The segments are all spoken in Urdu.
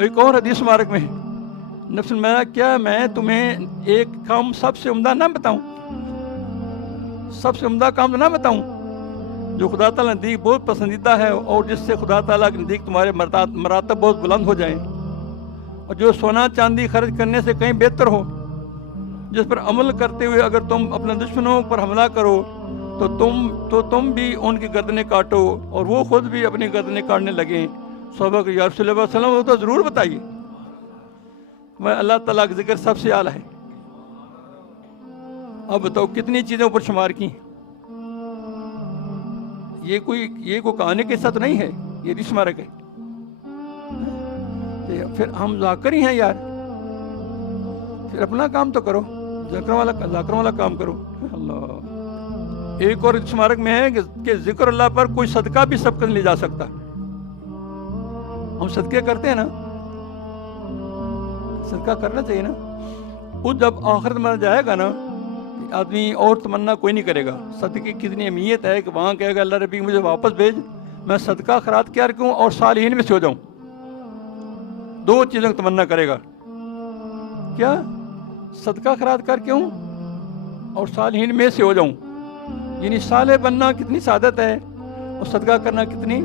ایک اور حدیث مبارک میں نفس میں کیا میں تمہیں ایک کام سب سے عمدہ نہ بتاؤں، سب سے عمدہ کام نہ بتاؤں جو خدا تعالیٰ نزدیک بہت پسندیدہ ہے اور جس سے خدا تعالیٰ کے نزدیک تمہارے مراتب بہت بلند ہو جائیں، اور جو سونا چاندی خرچ کرنے سے کہیں بہتر ہو، جس پر عمل کرتے ہوئے اگر تم اپنے دشمنوں پر حملہ کرو تو تم بھی ان کی گردنیں کاٹو اور وہ خود بھی اپنی گردنیں کاٹنے لگیں۔ صحابہ کہ یا رسول اللہ صلی اللہ علیہ وسلم وہ تو ضرور بتائیے۔ میں اللہ تعالیٰ کا ذکر سب سے اعلیٰ ہے۔ اب بتاؤ کتنی چیزیں اوپر شمار کی، یہ کوئی کہانی کے ساتھ نہیں ہے، یہ حدیث مبارک ہے۔ پھر ہم ذاکر ہی ہیں یار، پھر اپنا کام تو کرو، ذکر والا کام کرو۔ اللہ ایک اور حدیث مبارک میں ہے کہ ذکر اللہ پر کوئی صدقہ بھی سبقت نہیں لے جا سکتا۔ ہم صدقے کرتے ہیں نا، صدقہ کرنا چاہیے نا۔ وہ جب آخرت میں جائے گا نا آدمی اور تمنا کوئی نہیں کرے گا۔ صدقے کی کتنی اہمیت ہے کہ وہاں کہے گا اللہ ربی مجھے واپس بھیج، میں صدقہ خیرات کیا رکھوں اور صالحین میں سے ہو جاؤں۔ دو چیزوں کی تمنا کرے گا، کیا؟ صدقہ خیرات کر کے ہوں اور صالحین میں سے ہو جاؤں۔ یعنی صالح بننا کتنی سعادت ہے اور صدقہ کرنا کتنی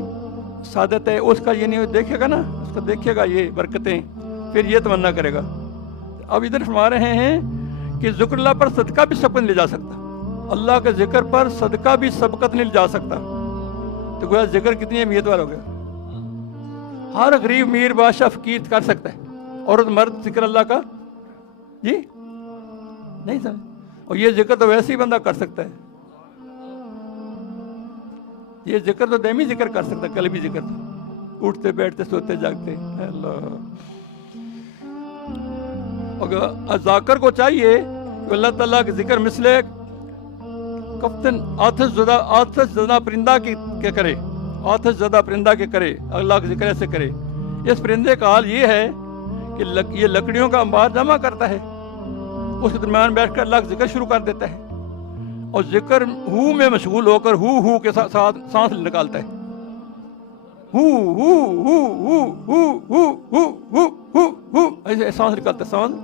سعادت ہے، اس کا یعنی دیکھے گا نا، اس کا دیکھے گا یہ برکتیں، پھر یہ تمنا کرے گا۔ اب ادھر فرما رہے ہیں کہ ذکر اللہ پر صدقہ بھی سبقت نہیں لے جا سکتا، اللہ کے ذکر پر صدقہ بھی سبقت نہیں لے جا سکتا۔ تو گویا ذکر کتنی اہمیت والا ہو گیا۔ ہر غریب میر بادشاہ فقیر کر سکتا ہے، عورت مرد ذکر اللہ کا جی نہیں سمجھ، اور یہ ذکر تو ویسے ہی بندہ کر سکتا ہے، یہ ذکر تو دائمی ذکر کر سکتا ہے، قلبی ذکر تو اٹھتے بیٹھتے سوتے جاگتے۔ اللہ اگر ذاکر کو چاہیے کہ اللہ تعالیٰ کے ذکر مثل کفتن آتش زدہ پرندہ کے کرے، آتش زدہ پرندہ کے کرے، اللہ کے ذکر ایسے کرے۔ اس پرندے کا حال یہ ہے کہ یہ لکڑیوں کا انبار جمع کرتا ہے، اس کے درمیان بیٹھ کر اللہ کا ذکر شروع کر دیتا ہے اور ذکر ہو میں مشغول ہو کر ہو کے ساتھ سانس نکالتا ہے، ایسے سانس نکالتا ہے سانس،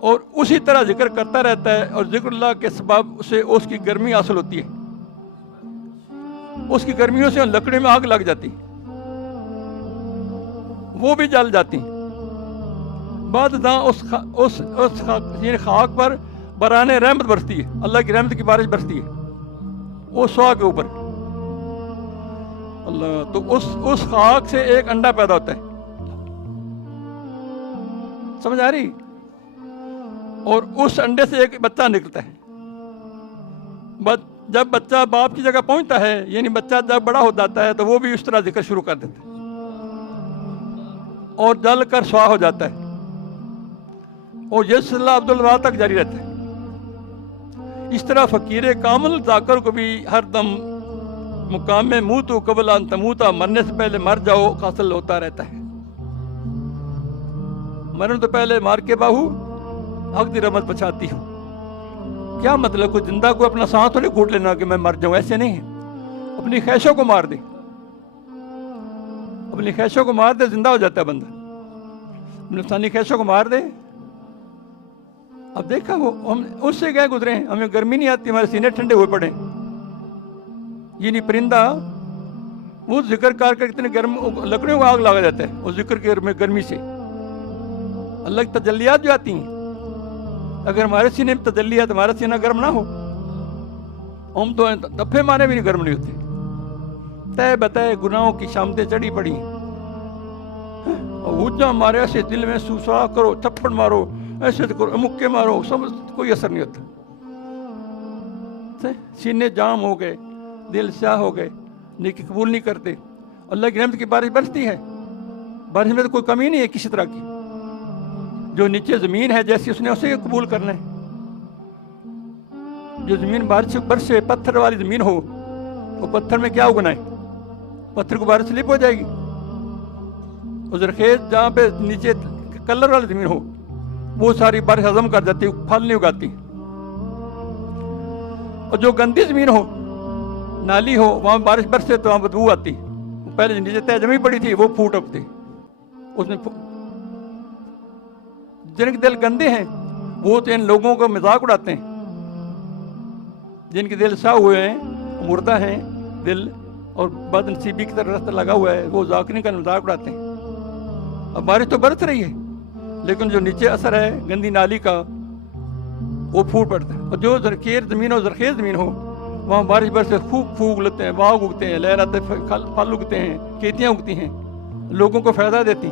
اور اسی طرح ذکر کرتا رہتا ہے، اور ذکر اللہ کے سبب سے اس کی گرمی حاصل ہوتی ہے، اس کی گرمیوں سے لکڑی میں آگ لگ جاتی، وہ بھی جل جاتی، بعد اس خاک پر بران رحمت برستی ہے، اللہ کی رحمت کی بارش برستی ہے وہ سوا کے اوپر۔ اللہ تو اس خاک سے ایک انڈا پیدا ہوتا ہے، سمجھ آ رہی؟ اور اس انڈے سے ایک بچہ نکلتا ہے۔ جب بچہ باپ کی جگہ پہنچتا ہے، یعنی بچہ جب بڑا ہو جاتا ہے تو وہ بھی اس طرح ذکر شروع کر دیتا ہے اور جل کر سوا ہو جاتا ہے، اور یہ سلسلہ عبداللہ تک جاری رہتا ہے۔ اس طرح فقیر کامل ذاکر کو بھی ہر دم مقام میں موتو قبل ان تموتا، مرنے سے پہلے مر جاؤ حاصل ہوتا رہتا ہے۔ مرنے تو پہلے مار کے باہو حق دی رحمت بچاتی ہوں۔ کیا مطلب کوئی زندہ کو اپنا سانس تو نہیں گھونٹ لینا کہ میں مر جاؤں، ایسے نہیں ہے، اپنی خواہشوں کو مار دے، اپنی خواہشوں کو مار دے زندہ ہو جاتا ہے بندہ، نفسانی خواہشوں کو مار دے۔ اب دیکھا وہ ہم اس سے گئے گزرے ہیں، ہمیں گرمی نہیں آتی، ہمارے سینے ٹھنڈے ہوئے پڑے، یہ نہیں پرندہ وہ ذکر کر کر اتنے گرم لکڑیوں کو آگ لگا جاتا ہے، وہ ذکر کی گرمی سے اللہ کی تجلیات جو آتی ہیں۔ اگر ہمارے سینے میں تجلی ہے تو ہمارا سینہ گرم نہ ہو، ہم تو دفے مارے بھی نہیں گرم نہیں ہوتے، طے بتائے گناہوں کی شامتیں چڑھی پڑی، ہوجا مارے ایسے دل میں سوسا کرو، تھپڑ مارو، ایسے کرو، مکے مارو، سب کوئی اثر نہیں ہوتا، سینے جام ہو گئے، دل سیاہ ہو گئے، نیکی قبول نہیں کرتے۔ اللہ کی رحمت کی بارش برستی ہے، بارش میں تو کوئی کمی نہیں ہے کسی طرح کی، جو نیچے زمین ہے جیسی اس نے اسے قبول کرنا ہے۔ جو زمین بارش برسے پتھر والی زمین ہو، وہ پتھر میں کیا اگنا ہے؟ پتھر کو بارش سلپ ہو جائے گی۔ اور زرخیز جہاں پہ نیچے کلر والی زمین ہو، وہ ساری بارش ہضم کر جاتی، پھل نہیں اگاتی۔ اور جو گندی زمین ہو، نالی ہو، وہاں بارش برسے تو وہاں بدبو آتی، پہلے نیچے تہ جمی پڑی تھی وہ پھوٹ اپتی، اس میں جن کے دل گندے ہیں وہ تو ان لوگوں کا مذاق اڑاتے ہیں، جن کے دل صاف ہوئے ہیں، مردہ ہیں دل اور بد نصیبی کی طرف راستہ لگا ہوا ہے، وہ ذاکرین کا مذاق اڑاتے ہیں۔ اب بارش تو برس رہی ہے لیکن جو نیچے اثر ہے گندی نالی کا وہ پھوٹ پڑتا ہے، اور جو زرخیز زمین ہو، زرخیز زمین ہو، وہاں بارش برسے خوب پھوگ اگلتے ہیں، باغ اگتے ہیں، لہراتے پھل اگتے ہیں، کھیتیاں اگتی ہیں، لوگوں کو فائدہ دیتی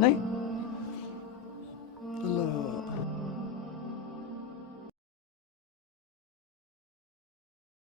نہیں۔